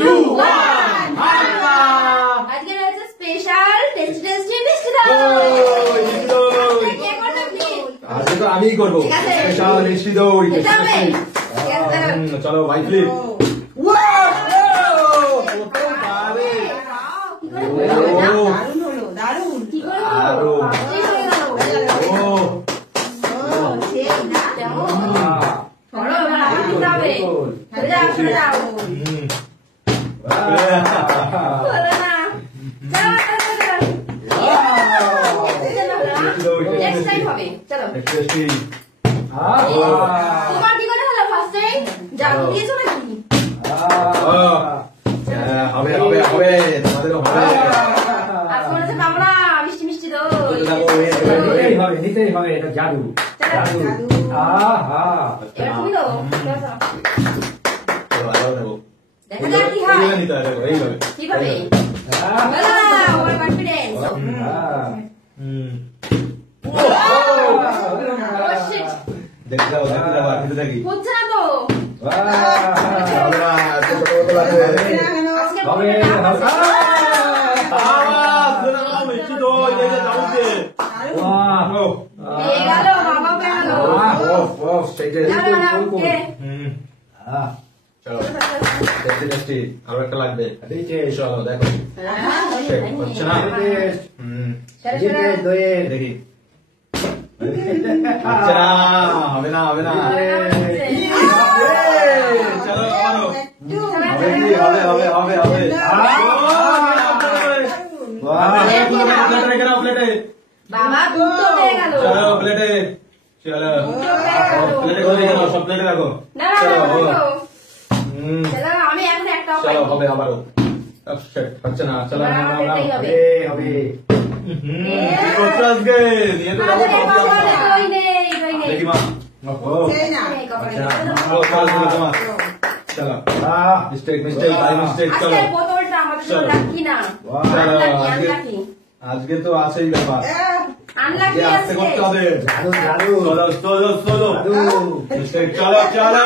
2 1 আজকে রয়েছে special tasty আজকে তো আমিই করবো স্পেশাল মিষ্টি দই। চলো ভাই ফ্লিপ। নিতেই হবে, এটা জাদু। আরো একটা লাগবে। চলো দেখো হচ্ছে না, দেখি হচ্ছে না, হবে না হবে না। চলো হবে কি হবে হবে হবে হবে। চলো প্লেটে, চলো প্লেটে করে সব প্লেটে রাখো। চলো হবে আবারও হচ্ছে না। চলো হবে হবে আজকে নিয়ে তো যাবো দেখি মা। চলো মিস্টেক মিস্টেক বাই মিস্টেক। চলো আজকে তো আছেই ব্যাপার, আস্তে করতে হবে। চলো চলো চলো মিস্টেক। চলো চলো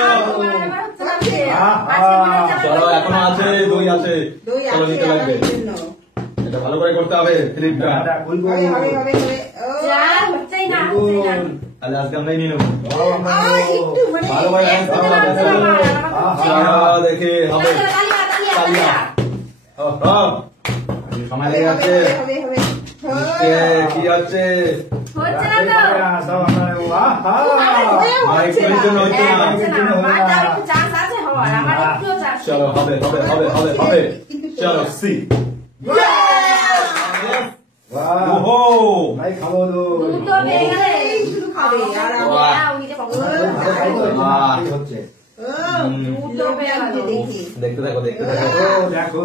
চলো এখনো আছে, দই আছে, চলো নিতে লাগবে। এটা ভালো করে করতে হবে ফিলিপটা। তাহলে আজকে আমরাই নিয়ে নেবো। ভালো করে দেখে হবে। সময় লেগে যাচ্ছে, কি হচ্ছে চলো হবে হবে হবে হবে হবে। চলো সি ভাই খাবো তো দেখতে থাকো দেখতে থাকো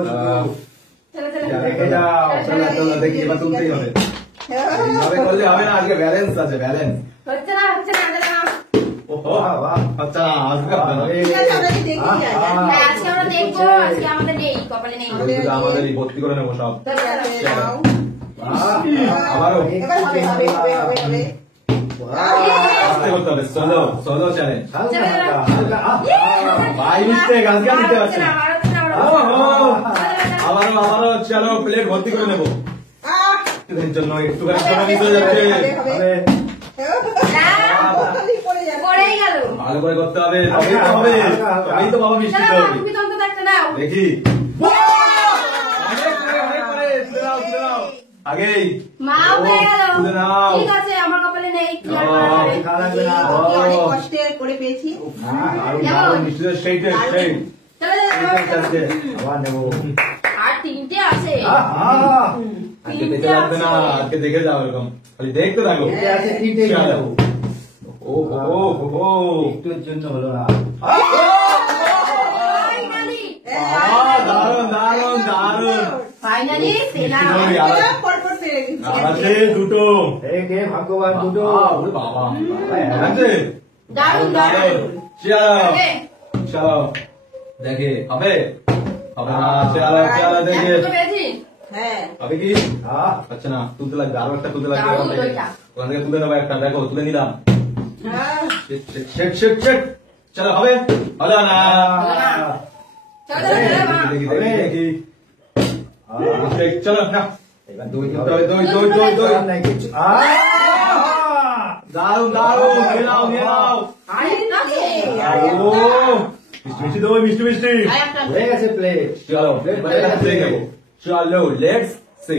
দেখে যাও। চলো চলো দেখি এবার তুলতেই হবে, এইভাবে করলে হবে না। আজকে ব্যালেন্স আছে, ব্যালেন্স হচ্ছে না হচ্ছে না হচ্ছে না। আজকে আমরা দেখবো, আজকে আমাদের নেই, কপালে নেই, আমাদেরই ভর্তি করে নেবো সব। আবারও আস্তে করতে হবে। চলো চলো চ্যালেঞ্জ বাই মিস্টেক, আজকে দিতে পারছি না। আবারও আবারও চলো প্লেট ভর্তি করে নেবো। এর জন্য একটুখানি সময় নিতে যাচ্ছে, ভালো করে করতে হবে, তবেই তো হবে, তবেই তো বাবা মিষ্টি হবে। দেখি আগেই তুলে নাও। কষ্টের করে পেয়েছি মিষ্টি সেই আবার নেবো। আর তিনটে আছে, আজকে দেখে লাগবে না, আজকে দেখে যাও, এরকম খালি দেখতে থাকো। ও ও ও একটুর জন্য হলো না। দারুন দারুন দারুন, ফাইনালি দুটো ভাগ্যবান দুটো। বাবা দারুন দারুন। চলো দেখে হবে হবে না। চলো চলো দেখে হবে কি আচ্ছা না, তুলতে লাগবে, আরো একটা তুলতে লাগবে। ওখান থেকে তুলে নেবো একটা, দেখো তুলে নিলাম। চলো হবে হলো না। চলো চলো দেখি দেখি দেখি চলো না এবার দুই দই নাই কিছু দারুন দারুন নিয়ে নাও নিয়ে নাও আরে কাছে ও মিষ্টি দই মিষ্টি আর একটা হয়ে গেছে প্লেট চলো চলো লেটস সি